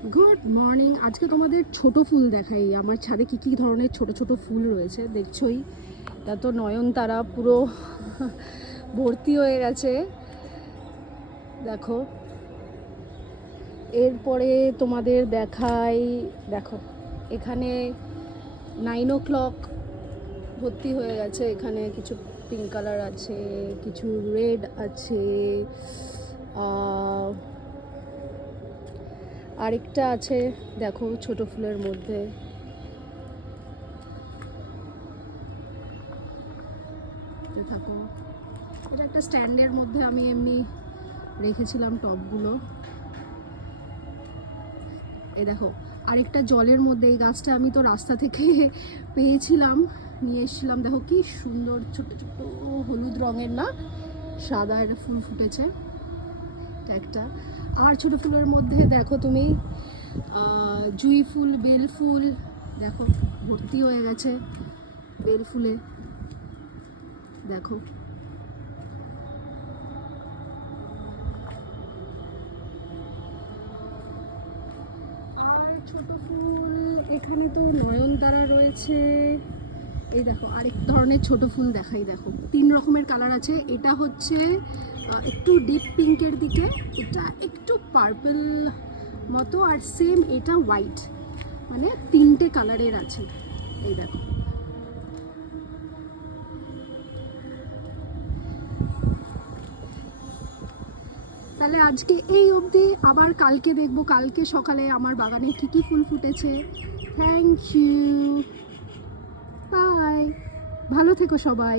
Good morning. আজকে তোমাদের ছোট ফুল দেখাই। আমার ছাদে কি কি ধরনের ছোট ছোট ফুল রয়েছে দেখছোই। এটা তো নয়নতারা পুরো ভর্তি হয়ে গেছে, দেখো। এরপরে তোমাদের দেখাই, দেখো এখানে 9 o'clock ভর্তি হয়ে গেছে। এখানে কিছু পিঙ্ক কালার আছে, কিছু রেড আছে, আরেকটা আছে দেখো ছোট ফুলের মধ্যে। থাকো, এটা একটা স্ট্যান্ডের মধ্যে আমি এমনি রেখেছিলাম টবগুলো। এই দেখো আরেকটা জলের মধ্যে। এই গাছটা আমি তো রাস্তা থেকে পেয়েছিলাম, নিয়ে এসেছিলাম। দেখো কি সুন্দর ছোট ছোট হলুদ রঙের, না সাদা একটা ফুল ফুটেছে একটা। আর ছোট ফুলের মধ্যে দেখো তুমি জুঁই ফুল, বেল ফুল দেখো ভর্তি হয়ে গেছে বেল ফুলে, দেখো। আর ছোট ফুল এখানে তো নয়নতারা রয়েছে। এই দেখো আরেক ধরনের ছোট ফুল দেখাই, দেখো 3 রকমের কালার আছে। এটা হচ্ছে একটু ডিপ পিঙ্কের দিকে, এটা একটু পার্পল মতো, আর সেম এটা হোয়াইট, মানে 3টে কালারের আছে। এই দেখো, তাহলে আজকে এই অবধি। আবার কালকে দেখবো, কালকে সকালে আমার বাগানে কী কী ফুল ফুটেছে। থ্যাংক ইউ, বাই, ভালো থেকো সবাই।